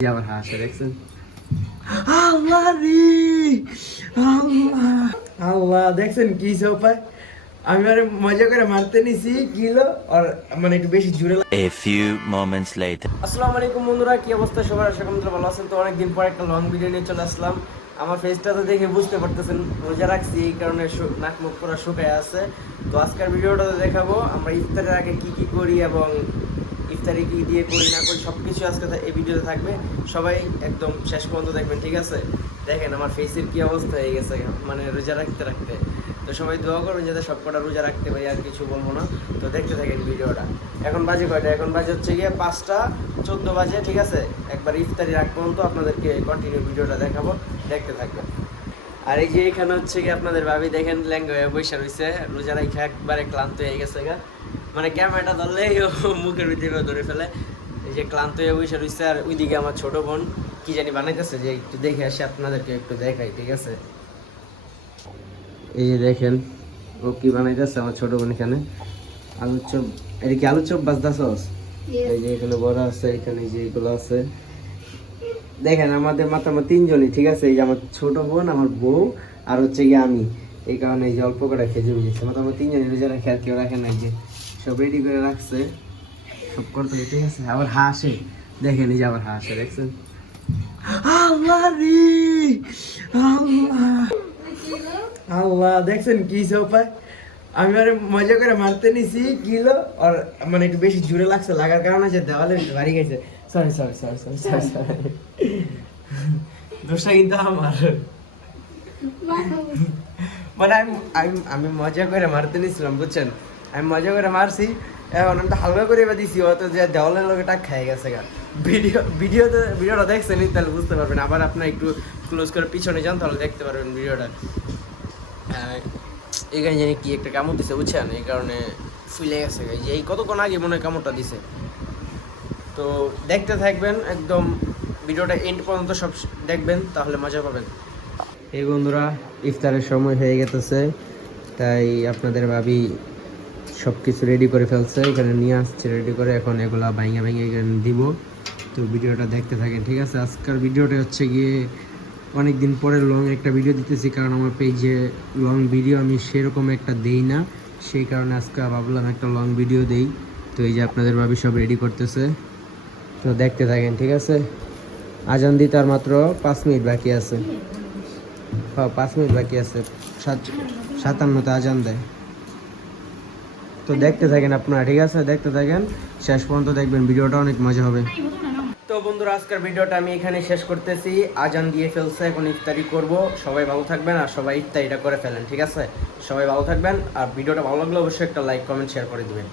আবার হাসে দেখছেন। আল্লাহ রে আল্লাহ আল্লাহ দেখছেন কি উপায়। আমি আর মজা করে মারতে নিছি কিলো আর মানে একটু বেশি জুড়ে। A few moments later. আসসালামু আলাইকুম বন্ধুরা, কি অবস্থা সবার? আশা করি ভালো আছেন। তো অনেকদিন পর একটা লং ভিডিও নিয়ে চলে আসলাম। আমার ফেসটা তো দেখে বুঝতে পারতেছেন রোজা রাখছি, এই কারণে নাক মুখ পুরো শুকায় আছে। তো আজকের ভিডিওটাতে দেখাবো আমরা ইফতারের আগে কি কি করি এবং ইফতারি কি দিয়ে করি না করি সব কিছু আজকে এই ভিডিওতে থাকবে। সবাই একদম শেষ পর্যন্ত দেখবেন, ঠিক আছে? দেখেন আমার ফেসের কি অবস্থা হয়ে গেছে মানে রোজা রাখতে রাখতে। তো সবাই দোয়া করবেন যাতে সবকটা রোজা রাখতে পারি, আর কিছু বলবো না। তো দেখতে থাকেন ভিডিওটা। এখন বাজে কয়টা? এখন বাজে হচ্ছে গিয়ে 5টা 14 বাজে, ঠিক আছে? একবার ইফতারি রাখ পর্যন্ত আপনাদেরকে কন্টিনিউ ভিডিওটা দেখাবো, দেখতে থাকবেন। আর এই যে এখানে হচ্ছে গিয়ে আপনাদের ভাবি দেখেন ল্যাঙ্গা হয়ে বসে রয়েছে, রোজা রাখা একবারে ক্লান্ত হয়ে গেছে গা। মানে ক্যামেরাটা ধরলেই ও মুখের ভিতরে ধরে ফেলে। এই যে ক্লান্ত হয়ে বসে রয়েছে। আর ওইদিকে আমার ছোট বোন কি জানি বানাইতেছে, যে একটু দেখে আসি আপনাদেরকে একটু দেখাই, ঠিক আছে? এই যে দেখেন ও কি বানাইতেছে আমার ছোট বোন। এখানে আলুর চপ, এটা কি আলুর চপ বাজদা সস? এই যে এখানে বড় আছে, এখানে যে এগুলো আছে। দেখেন আমাদের মাত্র আমরা 3জনই, ঠিক আছে? এই যে আমার ছোট বোন, আমার বউ আর হচ্ছে গিয়ে আমি। এই কারণে এই যে অল্প করে খেজুর দিচ্ছে। মাত্র আমরা 3জনই রোজা রাখি, আর কেউ রাখেন না। যে সব রেডি করে রাখছে, সব করতে, ঠিক আছে? আবার হাসে দেখেন, এই যে আবার হাসে দেখছেন। আল্লাহ রে আল্লাহ আল্লাহ দেখছেন কি উপায়। আমি আর মজা করে মারতে নিছি কিলো আর মানে একটু বেশি জুড়ে লাগছে, লাগার কারণে যে দেওয়ালে বাড়ি গেছে। Sorry sorry sorry sorry sorry sorry, দোষটা কিন্তু আমার। মানে আমি মজা করে মারতে নিছিলাম, বুঝছেন? আমি মজা করে মারছি, এখন আমি তো হালকা করে এবার দিছি, অত যে দেওয়ালের লোকে টাক খেয়ে গেছে গা। ভিডিওটা দেখছেন তাহলে বুঝতে পারবেন। আবার আপনার একটু ক্লোজ করে পিছনে যান, তাহলে দেখতে পারবেন ভিডিওটা। এখানে জানি কি একটা কামড় দিছে, বুঝছেন? এই কারণে ফুলে গেছে। যে এই কতক্ষণ আগে মনে হয় কামড়টা দিছে। তো দেখতে থাকবেন একদম ভিডিওটা এন্ড পর্যন্ত সব দেখবেন, তাহলে মজা পাবেন। এই বন্ধুরা ইফতারের সময় হয়ে গেছে, তাই আপনাদের ভাবি সব কিছু রেডি করে ফেলছে, এখানে নিয়ে আসছে রেডি করে। এখন এগুলা ভাঙে ভাঙে এখানে দিব। তো ভিডিওটা দেখতে থাকেন, ঠিক আছে? আজকের ভিডিওটা হচ্ছে গিয়ে অনেক দিন পরে লং একটা ভিডিও দিতেছি, কারণ আমার পেজে লং ভিডিও আমি সেরকম একটা দেই না, সেই কারণে আজকে ভাবলাম একটা লং ভিডিও দেই। তো এই যে আপনাদের ভাবি সব রেডি করতেছে, তো দেখতে থাকেন, ঠিক আছে? আজান দিতে আর মাত্র 5 মিনিট বাকি আছে। 5 মিনিট বাকি আছে, 57তে আজান দেয়। তো দেখতে থাকেন আপনারা, ঠিক আছে? দেখতে থাকেন শেষ পর্যন্ত দেখবেন, ভিডিওটা অনেক মজা হবে। তো বন্ধুরা আজকের ভিডিওটা আমি এখানে শেষ করতেছি। আজান দিয়ে ফেলছে, এখন ইফতারি করব। সবাই ভালো থাকবেন আর সবাই ইফতারিটা করে ফেলেন, ঠিক আছে? সবাই ভালো থাকবেন। আর ভিডিওটা ভালো লাগলে অবশ্যই একটা লাইক কমেন্ট শেয়ার করে দিবেন।